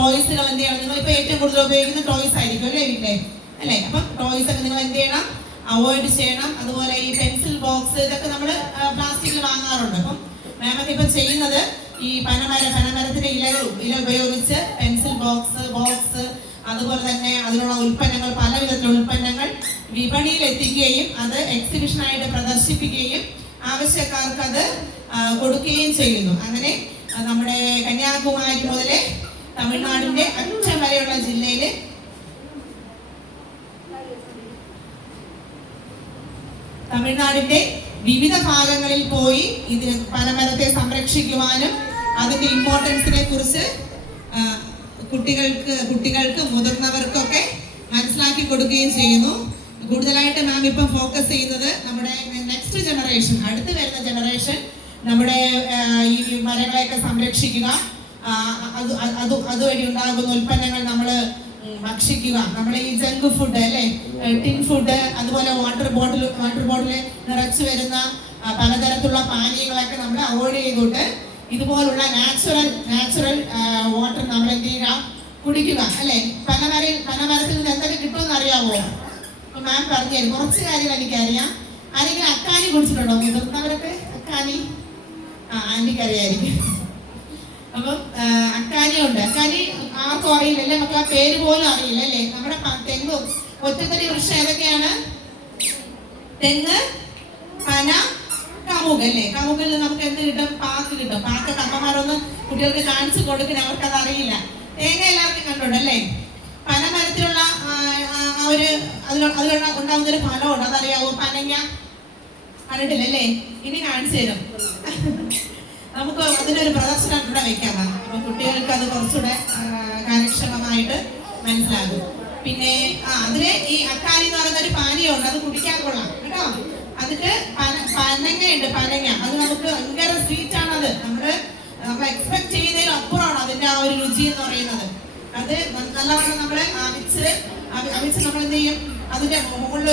ടോയ്സുകൾ എന്ത് ചെയ്യണം, നിങ്ങളിപ്പോൾ ഏറ്റവും കൂടുതൽ ഉപയോഗിക്കുന്ന ടോയ്സ് ആയിരിക്കും അല്ലേ വീട്ടിലെ, അല്ലേ? അപ്പം ടോയ്സ് ഒക്കെ നിങ്ങൾ എന്ത് ചെയ്യണം, അവോയ്ഡ് ചെയ്യണം. അതുപോലെ ഈ പെൻസിൽ ബോക്സ് ഇതൊക്കെ നമ്മൾ പ്ലാസ്റ്റിക്കിൽ വാങ്ങാറുണ്ട്. അപ്പം മാമൊക്കെ ഇപ്പം ചെയ്യുന്നത് ഈ പനമരത്തിന്റെ ഇല ഉപയോഗിച്ച് പെൻസിൽ ബോക്സ് അതുപോലെ തന്നെ അതിനുള്ള ഉൽപ്പന്നങ്ങൾ, പല വിധത്തിലുള്ള ഉൽപ്പന്നങ്ങൾ വിപണിയിൽ എത്തിക്കുകയും അത് എക്സിബിഷനായിട്ട് പ്രദർശിപ്പിക്കുകയും ആവശ്യക്കാർക്ക് അത് കൊടുക്കുകയും ചെയ്യുന്നു. അങ്ങനെ നമ്മുടെ കന്യാകുമാരി മുതൽ തമിഴ്നാടിന്റെ അറ്റം വരെയുള്ള ജില്ലയിൽ തമിഴ്നാടിന്റെ വിവിധ ഭാഗങ്ങളിൽ പോയി ഇതിന് പനമരത്തെ സംരക്ഷിക്കുവാനും അതിന്റെ ഇമ്പോർട്ടൻസിനെ കുറിച്ച് കുട്ടികൾക്ക് മുതിർന്നവർക്കൊക്കെ മനസ്സിലാക്കി കൊടുക്കുകയും ചെയ്യുന്നു. കൂടുതലായിട്ട് മാം ഇപ്പം ഫോക്കസ് ചെയ്യുന്നത് നമ്മുടെ നെക്സ്റ്റ് ജനറേഷൻ, അടുത്ത് വരുന്ന ജനറേഷൻ നമ്മുടെ ഈ മരങ്ങളെയൊക്കെ സംരക്ഷിക്കുക, അതുവഴി ഉണ്ടാകുന്ന ഉൽപ്പന്നങ്ങൾ നമ്മൾ ഭക്ഷിക്കുക. നമ്മുടെ ഈ ജങ്ക് ഫുഡ് അല്ലേ, ടിൻ ഫുഡ്, അതുപോലെ വാട്ടർ ബോട്ടിൽ നിറച്ചു വരുന്ന പലതരത്തിലുള്ള പാനീയങ്ങളൊക്കെ നമ്മൾ അവോയ്ഡ് ചെയ്തുകൊണ്ട് ഇതുപോലുള്ള നാച്ചുറൽ വാട്ടർ നമ്മൾ എന്ത് ചെയ്യുക, കുടിക്കുക അല്ലേ. പനമരത്തിൽ നിന്ന് എന്തൊക്കെ കിട്ടുമെന്ന് അറിയാമോ? അപ്പൊ മാം പറഞ്ഞു തരും കുറച്ച് കാര്യങ്ങൾ എനിക്കറിയാം. ആരെങ്കിലും അക്കാനി കുടിച്ചിട്ടുണ്ടോ? മുതിർന്നവരൊക്കെ അക്കാനി ആന്റിക്ക് അറിയായിരിക്കും. അപ്പം അക്കാനിയുണ്ട്. അക്കാനി ആർക്കും അറിയില്ലല്ലേ, നമുക്ക് ആ പേര് പോലും അറിയില്ല അല്ലേ. നമ്മുടെ തെങ്ങും ഒറ്റത്തടി വൃക്ഷം ഏതൊക്കെയാണ്? തെങ്ങ്, പന, കമുക് അല്ലേ. കമുകിൽ നിന്ന് നമുക്ക് എന്ത് കിട്ടും? പാക്ക് കിട്ടും. പാക്കൊക്കെ അമ്മമാരൊന്ന് കുട്ടികൾക്ക് കാണിച്ചു കൊടുക്കണം, അവർക്കത് അറിയില്ല. തേങ്ങ എല്ലാവർക്കും കണ്ടുണ്ട് അല്ലേ. പനമരത്തിലുള്ള അതിലുള്ള ഉണ്ടാകുന്നൊരു ഫലമുണ്ട്, അതറിയാവോ? പനങ്ങ കണ്ടിട്ടില്ല അല്ലേ. ഇനി കാണിച്ചു തരും. നമുക്ക് അതിനൊരു പ്രദർശനം ഇവിടെ വെക്കാം. അപ്പൊ കുട്ടികൾക്ക് അത് കുറച്ചുകൂടെ കാര്യക്ഷമമായിട്ട് മനസ്സിലാകും. പിന്നെ അതിന് ഈ അക്കാനി എന്ന് പറയുന്ന ഒരു പാനീയമുണ്ട്, അത് കുടിക്കാൻ കൊള്ളാം കേട്ടോ. അതിന്റെ പനങ്ങയുണ്ട്, പനങ്ങ. അത് നമുക്ക് ഭയങ്കര സ്വീറ്റ് ആണ്. അത് നമ്മൾ എക്സ്പെക്ട് ചെയ്യുന്നതിലും അപ്പുറമാണ് അതിന്റെ ആ ഒരു രുചി എന്ന് പറയുന്നത്. അത് നല്ലവണ്ണം നമ്മള് അവിച്ച് നമ്മൾ എന്ത് ചെയ്യും, അതിന്റെ മുകളിൽ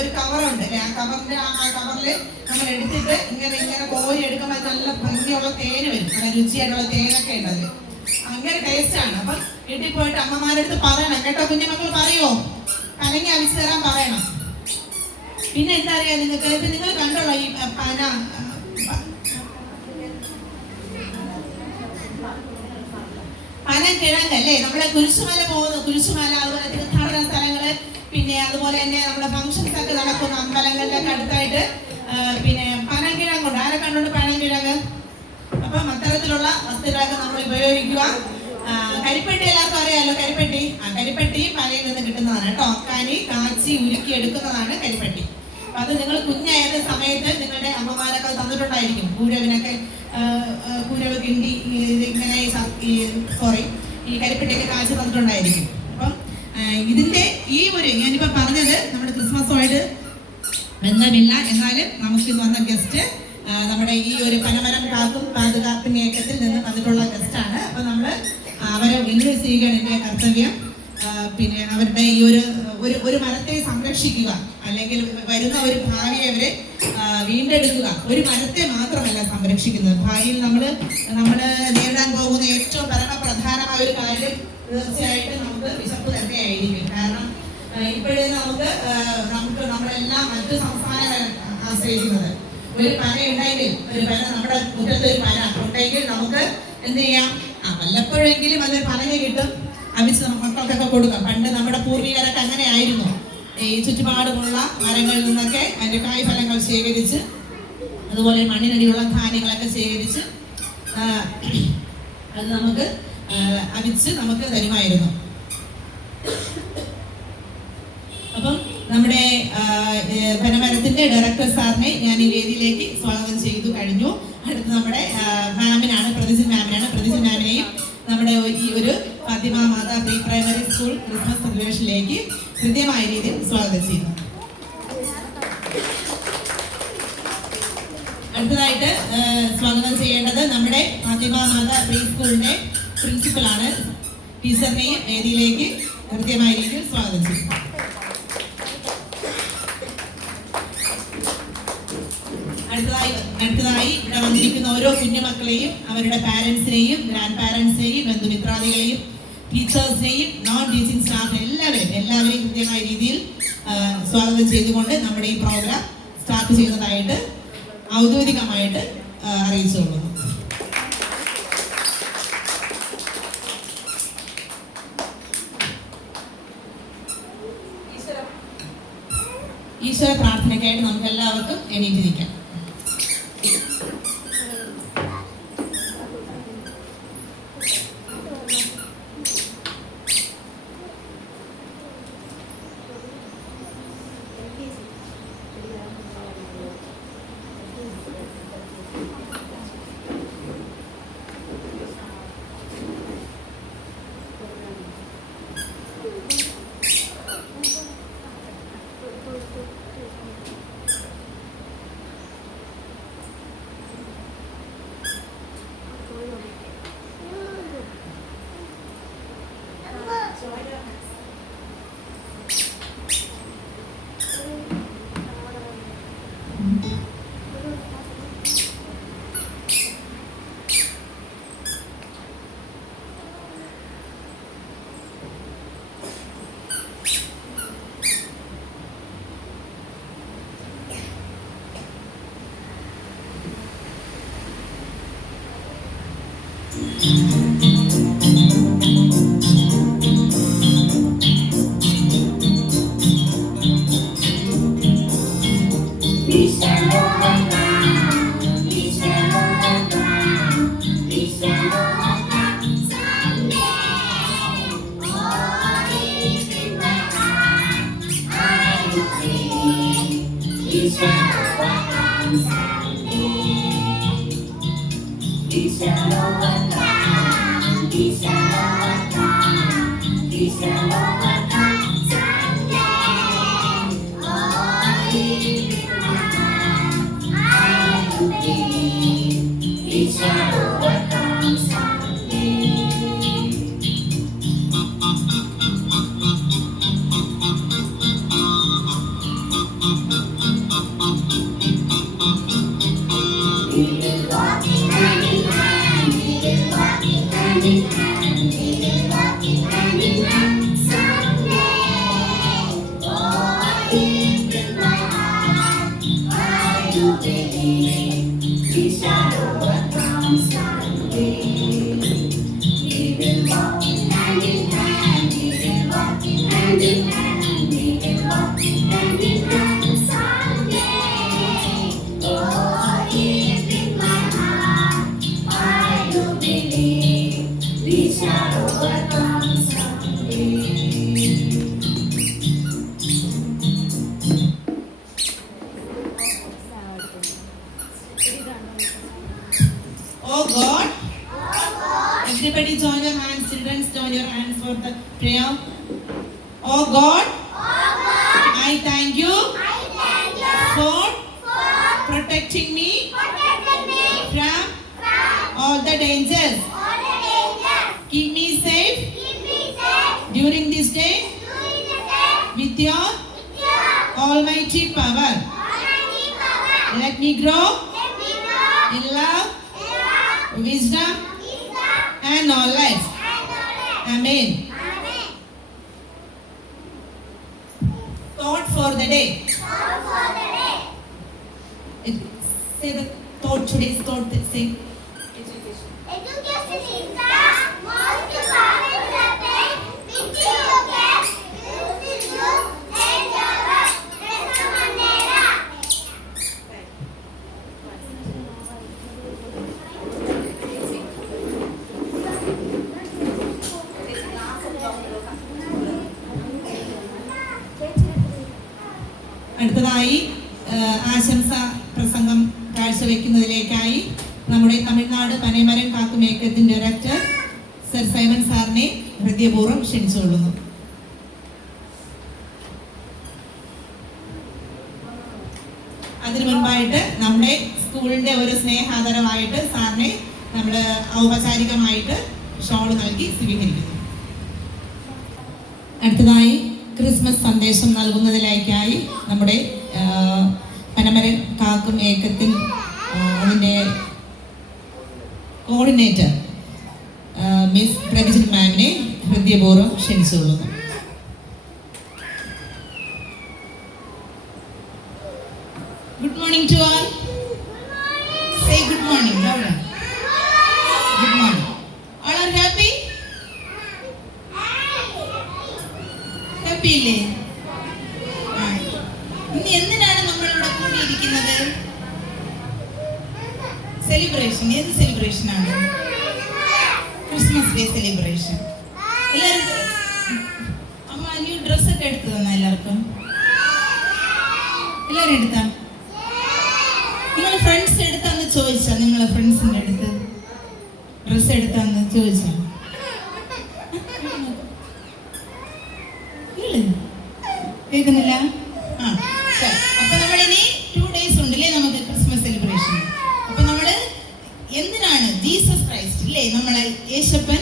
ഒരു കവറുണ്ട് അല്ലെ. ആ കവറിൽ നമ്മൾ എടുത്തിട്ട് ഇങ്ങനെ കോരി എടുക്കുമ്പോൾ നല്ല ഭംഗിയുള്ള തേന് വരും, നല്ല രുചിയായിട്ടുള്ള തേനൊക്കെ ഉണ്ട് അതിൽ. അങ്ങനെ ടേസ്റ്റ് ആണ്. അപ്പം വീട്ടിൽ പോയിട്ട് അമ്മമാരടുത്ത് പറയണം കേട്ടോ, കുഞ്ഞുമക്കൾ പറയുമോ? കലങ്ങി അവിച്ച് തരാൻ പറയണം. പിന്നെ എന്താ അറിയാ നിങ്ങൾക്ക്, ഇപ്പൊ നിങ്ങൾ കണ്ടോളൂ ഈ പനക്കിഴങ്ങല്ലേ. നമ്മളെ കുരിശുമല പോകുന്നു, കുരിശുമല, അതുപോലെ തീർത്ഥാടന സ്ഥലങ്ങള്, പിന്നെ അതുപോലെ തന്നെ നമ്മുടെ ഫംഗ്ഷൻസ് ഒക്കെ നടക്കുന്ന അമ്പലങ്ങളുടെ ഒക്കെ അടുത്തായിട്ട് പിന്നെ പനക്കിഴങ്ങുണ്ട്. ആരെ കണ്ടുകൊണ്ട് പനക്കിഴങ്ങ്? അപ്പം അത്തരത്തിലുള്ള വസ്തുക്കളൊക്കെ നമ്മൾ ഉപയോഗിക്കുക. കരിപ്പെട്ടി എല്ലാവർക്കും അറിയാമല്ലോ, കരിപ്പെട്ടി. കരിപ്പെട്ടി പനയിൽ നിന്ന് കിട്ടുന്നതാണ് കേട്ടോ. അക്കാനി കാച്ചി ഉരുക്കി എടുക്കുന്നതാണ് കരിപ്പെട്ടി. അപ്പൊ അത് നിങ്ങൾ കുഞ്ഞായത് സമയത്ത് നിങ്ങളുടെ അമ്മമാരൊക്കെ തന്നിട്ടുണ്ടായിരിക്കും. കൂരവ് കിണ്ടി ഇങ്ങനെ ഈ കരിപ്പെട്ടിയൊക്കെ കാച്ചി തന്നിട്ടുണ്ടായിരിക്കും. അപ്പം ഇതിന്റെ ഈ ഒരു ഞാനിപ്പോ പറഞ്ഞത് നമ്മുടെ ക്രിസ്മസുമായിട്ട് ബന്ധമില്ല, എന്നാലും നമുക്ക് ഇന്ന് വന്ന ഗസ്റ്റ് നമ്മുടെ ഈ ഒരു പനമരം പാതുകാപ്പിന് ഇയക്കത്തിൽ നിന്ന് വന്നിട്ടുള്ള ഗസ്റ്റാണ്. അപ്പൊ നമ്മള് അവരെ ഇൻവൈറ്റ് ചെയ്യുകയാണ് എൻ്റെ കർത്തവ്യം. പിന്നെ അവരുടെ ഈ ഒരു മരത്തെ സംരക്ഷിക്കുക, അല്ലെങ്കിൽ വരുന്ന ഒരു ഭാവിയെ അവരെ വീണ്ടെടുക്കുക. ഒരു മരത്തെ മാത്രമല്ല സംരക്ഷിക്കുന്നത്, ഭാവിയിൽ നമ്മൾ നേരിടാൻ പോകുന്ന ഏറ്റവും പ്രധാനമായ ഒരു കാര്യം തീർച്ചയായിട്ടും നമുക്ക് വിശപ്പ് തന്നെയായിരിക്കും. കാരണം ഇപ്പോഴേ നമുക്ക് നമ്മളെല്ലാം മറ്റു സംസ്ഥാനങ്ങളെ ആശ്രയിക്കുന്നത്. ഒരു പന ഉണ്ടെങ്കിൽ, നമ്മുടെ മുറ്റത്ത് ഒരു പന ഉണ്ടെങ്കിൽ നമുക്ക് എന്ത് ചെയ്യാം, വല്ലപ്പോഴെങ്കിലും അതൊരു പനക കിട്ടും, അവിച്ച് മക്കൾക്കൊക്കെ കൊടുക്കാം. പണ്ട് നമ്മുടെ പൂർവികരൊക്കെ അങ്ങനെ ആയിരുന്നു. ഈ ചുറ്റുപാടുമുള്ള മരങ്ങളിൽ നിന്നൊക്കെ അതിന്റെ കായ്ഫലങ്ങൾ ശേഖരിച്ച്, അതുപോലെ മണ്ണിനടിയുള്ള ധാന്യങ്ങളൊക്കെ ശേഖരിച്ച് അത് നമുക്ക് അവിച്ച് നമുക്ക് തരുമായിരുന്നു. അപ്പം നമ്മുടെ പനമരത്തിന്റെ ഡയറക്ടർ സാറിനെ ഞാൻ ഈ വേദിയിലേക്ക് സ്വാഗതം ചെയ്തു കഴിഞ്ഞു. അടുത്ത് നമ്മുടെ മാമിനാണ്, പ്രതിജിൻ മാമിനാണ്. പ്രതിജിൻ മാമിനെയും നമ്മുടെ ഈ ഒരു ഫാത്തിമ മാതാ പ്രീ പ്രൈമറി സ്കൂൾ ക്രിസ്മസ് സെലിബ്രേഷനിലേക്ക് കൃത്യമായ രീതിയിൽ സ്വാഗതം ചെയ്യുന്നു. അടുത്തതായിട്ട് സ്വാഗതം ചെയ്യേണ്ടത് നമ്മുടെ ഫാത്തിമ മാതാ പ്രീ സ്കൂളിന്റെ പ്രിൻസിപ്പലാണ്. ടീച്ചറിനെയും വേദിയിലേക്ക് കൃത്യമായ രീതിയിൽ സ്വാഗതം ചെയ്യുന്നു. അടുത്തതായി അടുത്തതായി ഇവിടെ വന്നിരിക്കുന്ന ഓരോ കുഞ്ഞുമക്കളെയും അവരുടെ പാരൻസിനെയും ഗ്രാൻഡ് പാരൻസിനെയും ബന്ധുമിത്രാദികളെയും ടീച്ചേഴ്സിനെയും നോൺ ടീച്ചിങ് സ്റ്റാഫ് എല്ലാവരെയും കൃത്യമായ രീതിയിൽ സ്വാഗതം ചെയ്തുകൊണ്ട് നമ്മുടെ ഈ പ്രോഗ്രാം സ്റ്റാർട്ട് ചെയ്യുന്നതായിട്ട് ഔദ്യോഗികമായിട്ട് അറിയിച്ചുകൊള്ളുന്നു. ഈശ്വര പ്രാർത്ഥനയ്ക്കായിട്ട് നമുക്ക് എല്ലാവർക്കും എണീറ്റിരിക്കാം. Oh God. Everybody join your hands, children, join your hands for the prayer. Oh God. I thank you for protecting me from all the dangers. Keep me safe during this day with your almighty power. Let me grow in love, wisdom and knowledge. Amen. Thought for the day. Say the thought, today's thought. Say education. Education is the most powerful weapon which you can use to enjoy Nelson Mandela. അടുത്തതായി ആശംസ പ്രസംഗം കാഴ്ചവെക്കുന്നതിലേക്കായി നമ്മുടെ Tamil Nadu പനയമരം കാക്കുമേക്കത്തിൻ്റെ director sir Simon സാറിനെ ഹൃദയപൂർവ്വം ക്ഷണിച്ചുകൊള്ളുന്നു. അതിനു മുൻപായിട്ട് നമ്മുടെ സ്കൂളിൻ്റെ ഒരു സ്നേഹാദരമായിട്ട് സാറിനെ നമ്മൾ ഔപചാരികമായിട്ട് ഷോൾ നൽകി സ്വീകരിക്കുന്നു. അടുത്തതായി ക്രിസ്മസ് സന്ദേശം നൽകുന്നതിലേക്കായി നമ്മുടെ പനമരം കാക്കും ഏക്കത്തിൽ കോർഡിനേറ്റർ മിസ് പ്രഭിജിൻ മാമിനെ ഹൃദയപൂർവ്വം ക്ഷണിച്ചുകൊള്ളുന്നു. Good morning to all. Say good morning, louder. Good morning. All are happy? Happy ഇല്ലേ? ഇനി എന്തിനാണ് നമ്മൾ ഇവിടെ കൂടിയിരിക്കുന്നത്? സെലിബ്രേഷൻ. ഏത് സെലിബ്രേഷൻ ആണ്? Christmas day celebration. എല്ലാവരും അമ്മ ന്യൂ ഡ്രസ്സൊക്കെ എടുത്തു തന്ന എല്ലാവർക്കും? എല്ലാവരും എടുത്താ? നിങ്ങളുടെ ഫ്രണ്ട്സ് എടുത്താന്ന് ചോദിച്ചാ? നിങ്ങളെ ഫ്രണ്ട്സിന്റെ അടുത്ത് ഡ്രസ്സ് എടുത്താന്ന് ചോദിച്ചാ? കേൾക്കുന്നില്ല? അപ്പൊ നമ്മളിനി 2 days ഉണ്ടല്ലേ നമുക്ക് ക്രിസ്മസ് സെലിബ്രേഷൻ. അപ്പൊ നമ്മള് എന്തിനാണ് ജീസസ് ക്രൈസ്റ്റ് ഇല്ലേ, നമ്മളെ യേശപ്പൻ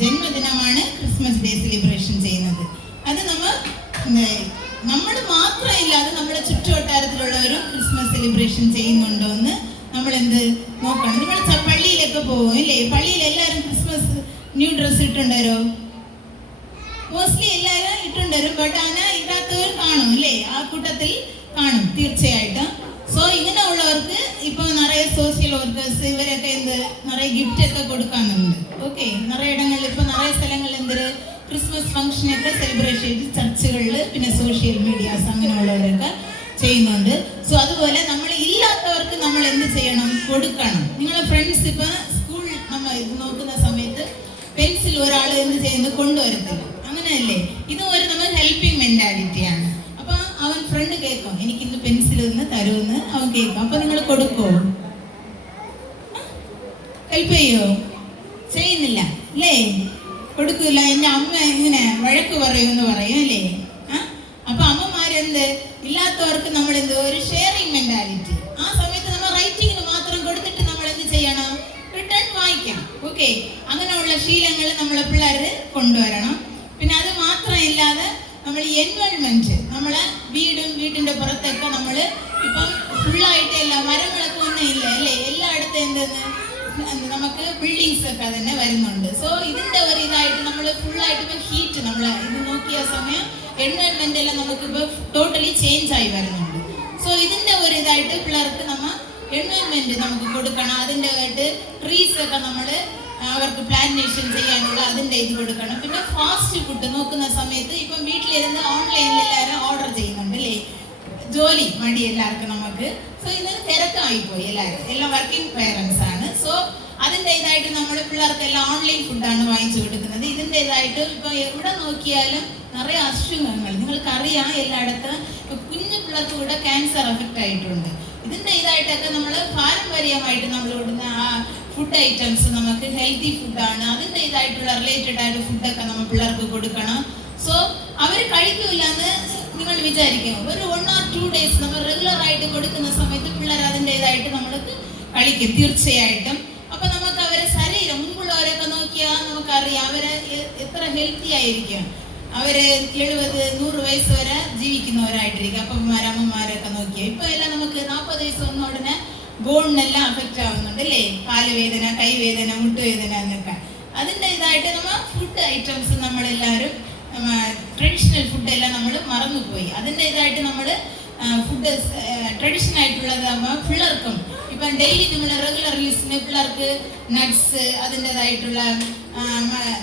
ജന്മദിനമാണ് ക്രിസ്മസ് ഡേ സെലിബ്രേഷൻ ചെയ്യുന്നത്. അത് നമ്മൾ മാത്രമില്ലാതെ നമ്മുടെ ചുറ്റുവട്ടാരത്തിലുള്ളവരും ക്രിസ്മസ് സെലിബ്രേഷൻ ചെയ്യുന്നുണ്ടോ എന്ന് നമ്മൾ എന്ത് നോക്കണം. നമ്മൾ പള്ളിയിലൊക്കെ പോകും ഇല്ലേ? പള്ളിയിൽ എല്ലാവരും ക്രിസ്മസ് ന്യൂ ഡ്രസ്സ് ഇട്ടുണ്ടോ? മോസ്റ്റ്ലി എല്ലാവരും ഇട്ടുണ്ടരും. ബട്ട് അങ്ങനെ ഇടാത്തവർ കാണും അല്ലേ? ആ കൂട്ടത്തിൽ കാണും തീർച്ചയായിട്ടും. സോ ഇങ്ങനെ ഉള്ളവർക്ക് ഇപ്പൊ നിറയെ സോഷ്യൽ വർക്കേഴ്സ് ഇവരൊക്കെ നിറയെ ഗിഫ്റ്റ് ഒക്കെ കൊടുക്കാനുണ്ട്. ഓക്കെ, നിറയെ ഇടങ്ങളിൽ ഇപ്പൊ നിറയെ സ്ഥലങ്ങളിൽ ക്രിസ്മസ് ഫംഗ്ഷനൊക്കെ സെലിബ്രേറ്റ് ചെയ്ത് ചർച്ചുകളിൽ പിന്നെ സോഷ്യൽ മീഡിയാസ് അങ്ങനെയുള്ളവരൊക്കെ ചെയ്യുന്നുണ്ട്. സോ അതുപോലെ നമ്മൾ ഇല്ലാത്തവർക്ക് നമ്മൾ എന്ത് ചെയ്യണം? കൊടുക്കണം. നിങ്ങളെ ഫ്രണ്ട്സ് ഇപ്പൊ സ്കൂൾ നമ്മൾ ഇത് നോക്കുന്ന സമയത്ത് പെൻസിൽ ഒരാൾ എന്ത് ചെയ്യുന്നത്? കൊണ്ടുവരത്തില്ല, അങ്ങനെയല്ലേ? ഇത് ഒരു നമ്മൾ ഹെൽപ്പിംഗ് മെന്റാലിറ്റിയാണ്. അപ്പൊ അവൻ ഫ്രണ്ട് കേൾക്കും, എനിക്ക് ഇന്ന് പെൻസിൽ ഒന്ന് തരുമെന്ന് അവൻ കേൾക്കും. അപ്പൊ നിങ്ങൾ കൊടുക്കോ? ഹെൽപ്പ് ചെയ്യോ? ചെയ്യുന്നില്ല അല്ലേ? കൊടുക്കൂല. എന്റെ അമ്മ ഇങ്ങനെ വഴക്ക് പറയുമെന്ന് പറയും അല്ലേ? അപ്പൊ അമ്മമാരെന്ത് ഇല്ലാത്തവർക്ക് നമ്മൾ എന്ത് ഒരു ഷെയറിംഗ് മെന്റാലിറ്റി. ആ സമയത്ത് നമ്മൾ റൈറ്റിങ്ങിന് മാത്രം കൊടുത്തിട്ട് നമ്മൾ എന്ത് ചെയ്യണം? റിട്ടേൺ വായിക്കണം. ഓക്കെ, അങ്ങനെയുള്ള ശീലങ്ങൾ നമ്മളെ പിള്ളേർ കൊണ്ടുവരണം. പിന്നെ അത് മാത്രമില്ലാതെ നമ്മൾ എൻവയോൺമെന്റ്, നമ്മളെ വീടിന്റെ പുറത്തൊക്കെ നമ്മൾ ഇപ്പം ഫുള്ളായിട്ട് എല്ലാ മരങ്ങളൊക്കെ ഒന്നും ഇല്ല അല്ലേ? എല്ലായിടത്തും എന്തെന്ന് നമുക്ക് ബിൽഡിങ്സ് ഒക്കെ തന്നെ വരുന്നുണ്ട്. സോ ഇതിന്റെ ഒരു ഇതായിട്ട് നമ്മൾ ഫുള്ളായിട്ട് ഇപ്പൊ ഹീറ്റ് നമ്മൾ ഇത് നോക്കിയ സമയം എൻവയോൺമെന്റ് എല്ലാം നമുക്ക് ഇപ്പൊ ടോട്ടലി ചേഞ്ച് ആയി വരുന്നുണ്ട്. സോ ഇതിന്റെ ഒരു ഇതായിട്ട് പിള്ളേർക്ക് നമ്മൾ എൻവയോൺമെന്റ് നമുക്ക് കൊടുക്കണം. അതിൻ്റെ ആയിട്ട് ട്രീസ് ഒക്കെ നമ്മൾ അവർക്ക് പ്ലാന്റേഷൻ ചെയ്യാനുള്ള അതിൻ്റെ ഇത് കൊടുക്കണം. പിന്നെ ഫാസ്റ്റ് ഫുഡ് നോക്കുന്ന സമയത്ത് ഇപ്പം വീട്ടിലിരുന്ന് ഓൺലൈനിൽ എല്ലാവരും ഓർഡർ ചെയ്യുന്നുണ്ട് അല്ലേ? ജോലി മടി എല്ലാവർക്കും നമുക്ക്. സോ ഇതിന് തിരക്കായിപ്പോയി എല്ലാവരും, എല്ലാം വർക്കിംഗ് പേരൻസ് ആണ്. സോ അതിൻ്റെ ഇതായിട്ട് നമ്മൾ പിള്ളേർക്ക് എല്ലാം ഓൺലൈൻ ഫുഡാണ് വാങ്ങിച്ചു കൊടുക്കുന്നത്. ഇതിൻ്റെ ഇതായിട്ട് ഇപ്പം എവിടെ നോക്കിയാലും നിറയെ അസുഖങ്ങൾ നിങ്ങൾക്കറിയാം. എല്ലായിടത്തും കുഞ്ഞു പിള്ളേർക്ക് കൂടെ ക്യാൻസർ എഫക്റ്റ് ആയിട്ടുണ്ട്. ഇതിൻ്റെ ഇതായിട്ടൊക്കെ നമ്മൾ പാരമ്പര്യമായിട്ട് നമ്മൾ ഇടുന്ന ആ ഫുഡ് ഐറ്റംസ് നമുക്ക് ഹെൽത്തി ഫുഡാണ്. അതിൻ്റെ ഇതായിട്ടുള്ള റിലേറ്റഡ് ആയിട്ട് ഫുഡൊക്കെ നമ്മൾ പിള്ളേർക്ക് കൊടുക്കണം. സോ അവർ കഴിക്കില്ല എന്ന് നിങ്ങൾ വിചാരിക്കും. ഒരു 1 or 2 days നമ്മൾ റെഗുലർ ആയിട്ട് കൊടുക്കുന്ന സമയത്ത് പിള്ളേർ അതിൻ്റെതായിട്ട് നമ്മൾക്ക് കഴിക്കും തീർച്ചയായിട്ടും. അപ്പൊ നമുക്ക് അവരെ ശരീരം മുമ്പുള്ളവരൊക്കെ നോക്കിയാൽ നമുക്കറിയാം അവര് എത്ര ഹെൽത്തി ആയിരിക്കും. അവര് 70-100 വയസ്സ് വരെ ജീവിക്കുന്നവരായിട്ടിരിക്കും. അമ്മമാരൊക്കെ നോക്കിയാൽ ഇപ്പൊ എല്ലാം നമുക്ക് 40 വയസ്സ് വന്ന ഉടനെ ബോണിനെല്ലാം അഫക്റ്റ് ആവുന്നുണ്ട് അല്ലേ? കാലുവേദന, കൈവേദന, മുട്ടുവേദന എന്നൊക്കെ. അതിൻ്റെ ഇതായിട്ട് നമ്മൾ ഫുഡ് ഐറ്റംസ് നമ്മളെല്ലാവരും ട്രഡീഷണൽ ഫുഡെല്ലാം നമ്മൾ മറന്നുപോയി. അതിൻ്റെ ഇതായിട്ട് നമ്മൾ ഫുഡ് ട്രഡീഷണൽ ആയിട്ടുള്ളതാകുമ്പോൾ പിള്ളേർക്കും ഇപ്പം ഡെയിലി നമ്മൾ റെഗുലർ യൂസിന് പിള്ളേർക്ക് നട്ട്സ് അതിൻ്റെതായിട്ടുള്ള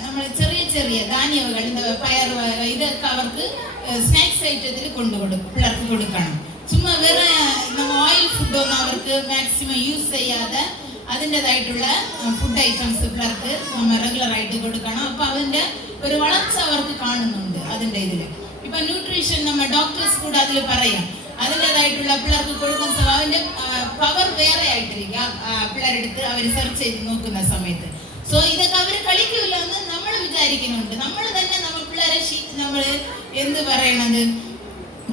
നമ്മൾ ചെറിയ ധാന്യവകൾ പയർ ഇതൊക്കെ അവർക്ക് സ്നാക്സ് ഐറ്റത്തിൽ പിള്ളേർക്ക് കൊടുക്കണം. ചുമ്മാ വേറെ ഓയിൽ ഫുഡൊന്നും അവർക്ക് മാക്സിമം യൂസ് ചെയ്യാതെ അതിൻ്റെതായിട്ടുള്ള ഫുഡ് ഐറ്റംസ് പിള്ളേർക്ക് നമ്മൾ റെഗുലർ ആയിട്ട് കൊടുക്കണം. അപ്പൊ അതിൻ്റെ ഒരു വളർച്ച അവർക്ക് കാണുന്നുണ്ട്. അതിൻ്റെ ഇതില് ഇപ്പൊ ന്യൂട്രീഷൻ നമ്മൾ ഡോക്ടേഴ്സ് കൂടെ അതിൽ പറയാം. അതിൻ്റെതായിട്ടുള്ള പിള്ളേർക്ക് കൊടുക്കുന്ന അതിന്റെ പവർ വേറെ ആയിട്ടിരിക്കും പിള്ളേരെടുത്ത് അവർ സെർച്ച് ചെയ്ത് നോക്കുന്ന സമയത്ത്. സോ ഇതൊക്കെ അവർ കളിക്കില്ല എന്ന് നമ്മൾ വിചാരിക്കുന്നുണ്ട്. നമ്മൾ തന്നെ നമ്മൾ പിള്ളേരെ നമ്മൾ എന്ത് പറയണത്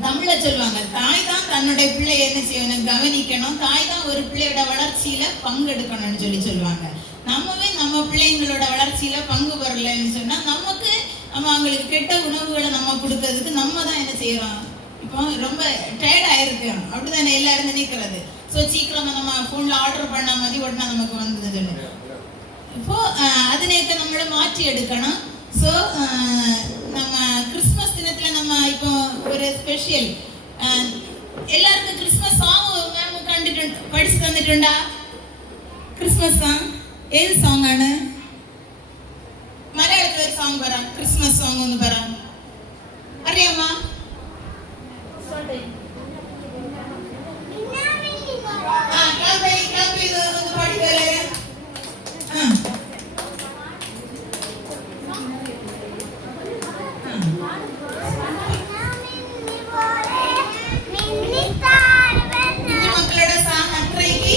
നമ്മളെ ചൊല്ലുവാங்க, தாய் தான் தன்னுடைய பிள்ளை என்ன செய்யணும் கவனிக்கணும், தாய் தான் ஒரு பிள்ளையோட வளர்ச்சியில பங்கெடுக்கணும்னு சொல்லுவாங்க. நம்மவே நம்ம பிள்ளைங்களோட வளர்ச்சியில பங்கு பெறலைன்னு சொன்னா நமக்கு அவங்களுக்கு கெட்ட உணவுகளை நம்ம கொடுக்கறதுக்கு நம்ம தான் என்ன செய்யறோம். இப்போ ரொம்ப டயர்ட் ஆயிருக்கு அப்படிதானே எல்லாரும் நினைக்கிறது. ஸோ சீக்கிரமா நம்ம ஃபோன்ல ஆர்டர் பண்ண மாதிரி உடனே நமக்கு வந்தது ഇപ്പോൾ അതിനെയൊക്കെ നമ്മൾ മാറ്റിയെടുക്കണം. സോ നമ്മ ക്രിസ്മസ് ദിനത്തിൽ നമ്മ ഇപ്പോൾ ഒരു സ്പെഷ്യൽ എല്ലാവർക്കും ക്രിസ്മസ് സോങ് മാം കണ്ടിട്ടുണ്ട്, പഠിച്ചു തന്നിട്ടുണ്ടാ? ക്രിസ്മസ് സോങ് ഏത് സോങ് ആണ്? മലയാളത്തിൽ ഒരു സോങ് പറ, ക്രിസ്മസ് സോങ് ഒന്ന് പറ. അറിയാമോ? ക്ലാപ്പ് ചെയ്ത് ഒന്ന് പാടിക്കോലേ. മക്കളുടെ സോങ് അത്രയ്ക്ക്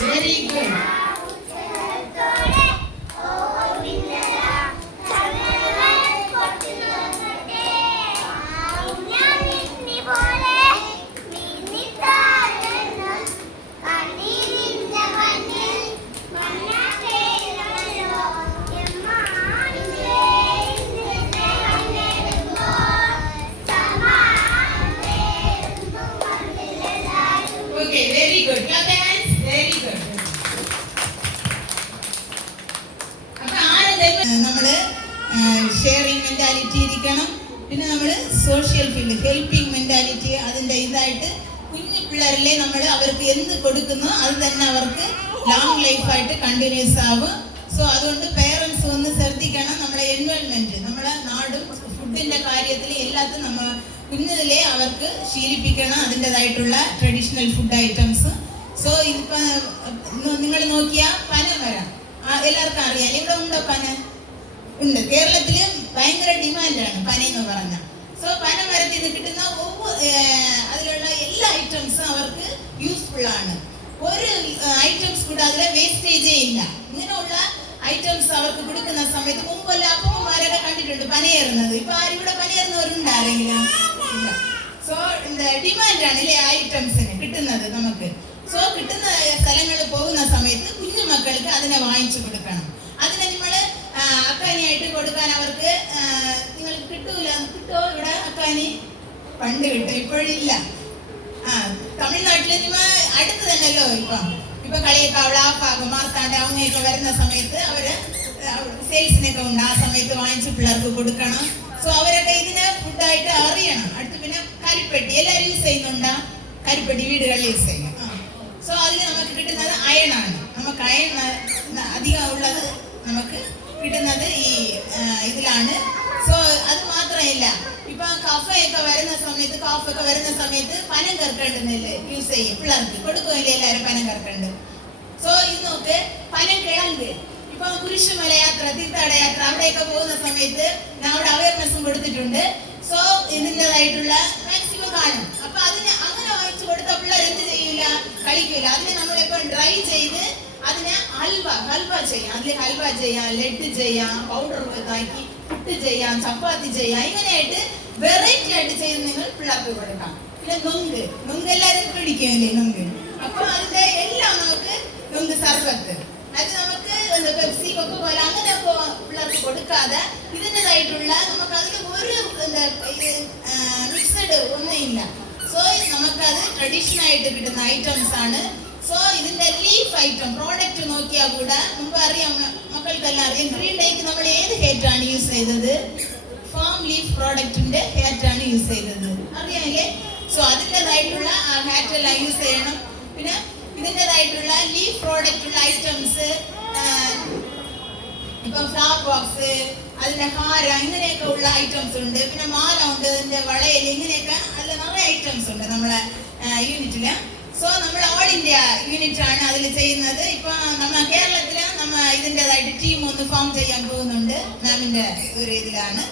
very good. Okay, very good. Clap your hands. Very good. അപ്പോൾ നമ്മള് ഷെയറിംഗ് മെന്റാലിറ്റി ഇരിക്കണം. പിന്നെ നമ്മൾ സോഷ്യൽ ഫീൽഡ് ഹെൽപ്പിംഗ് മെന്റാലിറ്റി അതിൻ്റെ ഇതായിട്ട് കുഞ്ഞു പിള്ളേരിലെ നമ്മൾ അവർക്ക് എന്ത് കൊടുക്കുന്നോ അത് തന്നെ അവർക്ക് ലോങ് ലൈഫായിട്ട് കണ്ടിന്യൂസ് ആവും. സോ അതുകൊണ്ട് പേരൻസ് ഒന്ന് ശ്രദ്ധിക്കണം. നമ്മുടെ എൻവയോൺമെന്റ്, നമ്മുടെ നാടും ഫുഡിന്റെ കാര്യത്തിൽ എല്ലാത്തും നമ്മൾ കുഞ്ഞതിലെ അവർക്ക് ശീലിപ്പിക്കണം അതിൻ്റെതായിട്ടുള്ള ട്രഡീഷണൽ ഫുഡ് ഐറ്റംസ്. സോ ഇതിപ്പോൾ നിങ്ങൾ നോക്കിയാൽ പനമരം എല്ലാവർക്കും അറിയാം. ഇവിടെ ഉണ്ടോ പന? ഉണ്ട്. കേരളത്തിൽ ഭയങ്കര ഡിമാൻഡാണ് പന എന്ന് പറഞ്ഞാൽ. സോ പനമരത്തിൽ നിന്ന് കിട്ടുന്ന അതിലുള്ള എല്ലാ ഐറ്റംസും അവർക്ക് യൂസ്ഫുൾ ആണ്. ഒരു ഐറ്റംസ് കൂടെ അതിലെ വേസ്റ്റേജേ ഇല്ല. ഇങ്ങനെയുള്ള ഐറ്റംസ് അവർക്ക് കൊടുക്കുന്ന സമയത്ത് മുമ്പെല്ലാം അപ്പന്മാരൊക്കെ കണ്ടിട്ടുണ്ട് പനയേറുന്നത്. ഇപ്പൊ ആരും ഇവിടെ പനയേറുന്നവരുണ്ട് ആരെങ്കിലും? ഇല്ല. സോ ഡിമാൻഡാണ് ഇല്ലേ ഐറ്റംസിന് കിട്ടുന്നത് നമുക്ക്. സോ കിട്ടുന്ന സ്ഥലങ്ങളിൽ പോകുന്ന സമയത്ത് കുഞ്ഞു മക്കൾക്ക് അതിനെ വാങ്ങിച്ചു കൊടുക്കണം. അതിനെ നമ്മൾ അക്കാനിയായിട്ട് കൊടുക്കാൻ അവർക്ക് നിങ്ങൾക്ക് കിട്ടൂല. കിട്ടുമോ ഇവിടെ അക്കാനി? പണ്ട് കിട്ടും, ഇപ്പോഴില്ല. തമിഴ്നാട്ടിൽ അടുത്ത് തന്നെയല്ലോ ഇപ്പൊ കളിയൊക്കെ ആ ഭാഗം മാർത്താണ്ട് അങ്ങനെയൊക്കെ വരുന്ന സമയത്ത് അവര് സെയിൽസിനൊക്കെ ഉണ്ട്. ആ സമയത്ത് വാങ്ങിച്ച് പിള്ളേർക്ക് കൊടുക്കണം. സോ അവരൊക്കെ ഇതിനെ ഫുഡായിട്ട് അറിയണം. അടുത്ത് പിന്നെ കരിപ്പെട്ടി എല്ലാവരും യൂസ് ചെയ്യുന്നുണ്ടാ? കരിപ്പെട്ടി വീടുകളിൽ യൂസ് ചെയ്യും. സോ അതിൽ നമുക്ക് കിട്ടുന്നത് അയണാണ്. നമുക്ക് അയൺ അധികം ഉള്ളത് നമുക്ക് കിട്ടുന്നത് ഈ ഇതിലാണ്. സോ അത് മാത്രമല്ല, ഇപ്പൊ കഫയൊക്കെ വരുന്ന സമയത്ത് പനം കർക്കണ്ടെന്നല്ലേ യൂസ് ചെയ്യും. പിള്ളേർക്ക് കൊടുക്കുമല്ലേ എല്ലാവരും പനം കർക്കണ്ട്. സോ ഇത് നോക്ക്, പനം കിഴങ്ങ്. ഇപ്പൊ കുരിശുമല യാത്ര, തീർത്ഥാടന യാത്ര അവിടെയൊക്കെ പോകുന്ന സമയത്ത് നമ്മുടെ അവയർനെസ്സും കൊടുത്തിട്ടുണ്ട്. സോ ഇതിൻ്റെതായിട്ടുള്ള മാക്സിമം കാണും. അപ്പൊ അതിന് അങ്ങനെ വാങ്ങിച്ചു കൊടുത്ത പിള്ളേർ എന്ത് ചെയ്യൂല? കളിക്കൂല. അതിനെ നമ്മളിപ്പോ ഡ്രൈ ചെയ്ത് അതിനെ ഹൽവ ചെയ്യാം. അതിൽ ഹൽവ ചെയ്യാം, ലഡ്ഡു ചെയ്യാം, പൗഡർ ഇതാക്കി പുട്ട് ചെയ്യാം, ചപ്പാത്തി ചെയ്യാം. ഇങ്ങനെയായിട്ട് വെറൈറ്റി ആയിട്ട് ചെയ്ത് നിങ്ങൾ പിള്ളേർക്ക് കൊടുക്കാം. പിന്നെ നൊങ്ക് എല്ലാവരും പിടിക്കുമല്ലേ നൊങ്ക്. അപ്പൊ അതിന്റെ എല്ലാം നമുക്ക് നൊങ്ക് സർബത്ത് അത് നമുക്ക് പെപ്സി കൊക്കോല അങ്ങനെ പിള്ളേർക്ക് കൊടുക്കാതെ ഇതിൻ്റെതായിട്ടുള്ള നമുക്ക് അതിൽ ഒരു മിക്സഡ് ഒന്നുമില്ല. സോ നമുക്കത് ട്രഡീഷണൽ ആയിട്ട് കിട്ടുന്ന ഐറ്റംസ് ആണ്. സോ ഇതിന്റെ ലീഫ് ഐറ്റം പ്രോഡക്റ്റ് നോക്കിയാൽ കൂടെ നമുക്ക് അറിയാം, മക്കൾക്കെല്ലാം അറിയാം. ഗ്രീൻ ഡേക്ക് നമ്മൾ ഏത് ഹെയറ്റാണ് യൂസ് ചെയ്തത്? ഫാം ലീഫ് പ്രോഡക്റ്റിന്റെ ഹെയറ്റാണ് യൂസ് ചെയ്തത്, അറിയാമല്ലേ? സോ അതിൻ്റെതായിട്ടുള്ള ആ ഹെയറ്റെല്ലാം യൂസ് ചെയ്യണം. പിന്നെ ഇതിൻ്റെതായിട്ടുള്ള ലീഫ് പ്രോഡക്റ്റ് ഉള്ള ഐറ്റംസ് ഇപ്പൊ ഫ്ലവർ ബോക്സ്, അതിന്റെ ഹാര, ഇങ്ങനെയൊക്കെ ഉള്ള ഐറ്റംസ് ഉണ്ട്. പിന്നെ മാല ഉണ്ട്, അതിന്റെ വളയിൽ, ഇങ്ങനെയൊക്കെ അതിൽ നിറയെ ഐറ്റംസ് ഉണ്ട് നമ്മളെ യൂണിറ്റില്. സോ നമ്മൾ ഓൾ ഇന്ത്യ യൂണിറ്റ് ആണ് അതിൽ ചെയ്യുന്നത്. ഇപ്പൊ നമ്മൾ കേരളത്തില് ഇതിൻ്റെതായിട്ട് ടീം ഒന്ന് ഫോം ചെയ്യാൻ പോകുന്നുണ്ട്. മാമിന്റെ ഒരു ഇതിലാണ്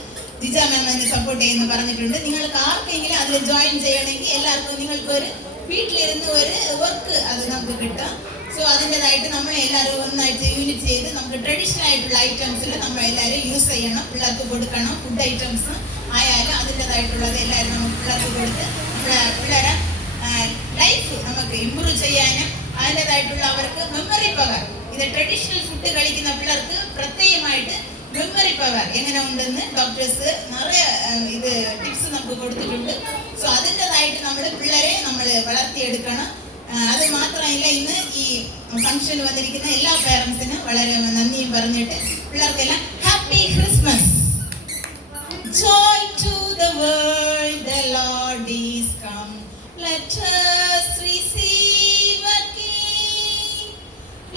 ജിജ മാം എന്നെ സപ്പോർട്ട് ചെയ്യുന്നു പറഞ്ഞിട്ടുണ്ട്. നിങ്ങൾക്ക് ആർക്കെങ്കിലും അതിൽ ജോയിൻ ചെയ്യണമെങ്കിൽ എല്ലാവർക്കും നിങ്ങൾക്ക് ഒരു വീട്ടിലിരുന്ന് ഒരു വർക്ക് അത് നമുക്ക് കിട്ടും. സോ അതിൻ്റെതായിട്ട് നമ്മൾ എല്ലാവരും ഒന്നായിട്ട് യൂണിറ്റ് ചെയ്ത് നമുക്ക് ട്രഡീഷണൽ ആയിട്ടുള്ള ഐറ്റംസിൽ നമ്മൾ എല്ലാവരും യൂസ് ചെയ്യണം, പിള്ളേർക്ക് കൊടുക്കണം. ഫുഡ് ഐറ്റംസ് ആയാലും അതിൻ്റെതായിട്ടുള്ളത് എല്ലാവരും നമുക്ക് പിള്ളേർക്ക് കൊടുത്ത് പിള്ളേരെ ലൈഫ് നമുക്ക് ഇമ്പ്രൂവ് ചെയ്യാനും അതിൻ്റെതായിട്ടുള്ള അവർക്ക് മെമ്മറി പവർ, ഇത് ട്രഡീഷണൽ ഫുഡ് കഴിക്കുന്ന പിള്ളേർക്ക് പ്രത്യേകമായിട്ട് മെമ്മറി പവർ എങ്ങനെ ഉണ്ടെന്ന് ഡോക്ടേഴ്സ് നിറയെ ഇത് ടിപ്സ് നമുക്ക് കൊടുത്തിട്ടുണ്ട്. സോ അതിൻ്റെതായിട്ട് നമ്മൾ പിള്ളേരെ നമ്മൾ വളർത്തിയെടുക്കണം. അത് മാത്രമല്ല, ഇന്ന് ഈ ഫംഗ്ഷനിൽ വന്നിരിക്കുന്ന എല്ലാ പേരൻസിനും വളരെ നന്ദിയും പറഞ്ഞിട്ട് പിള്ളേർക്കെല്ലാം happy Christmas. Joy to the world, the Lord is come. Let us receive a King.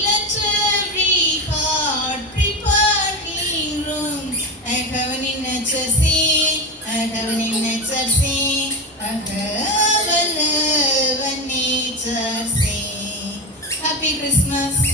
Let every heart prepare him room. A heaven in nature sing, a heaven in nature sing, a heaven nature sing. Happy Christmas.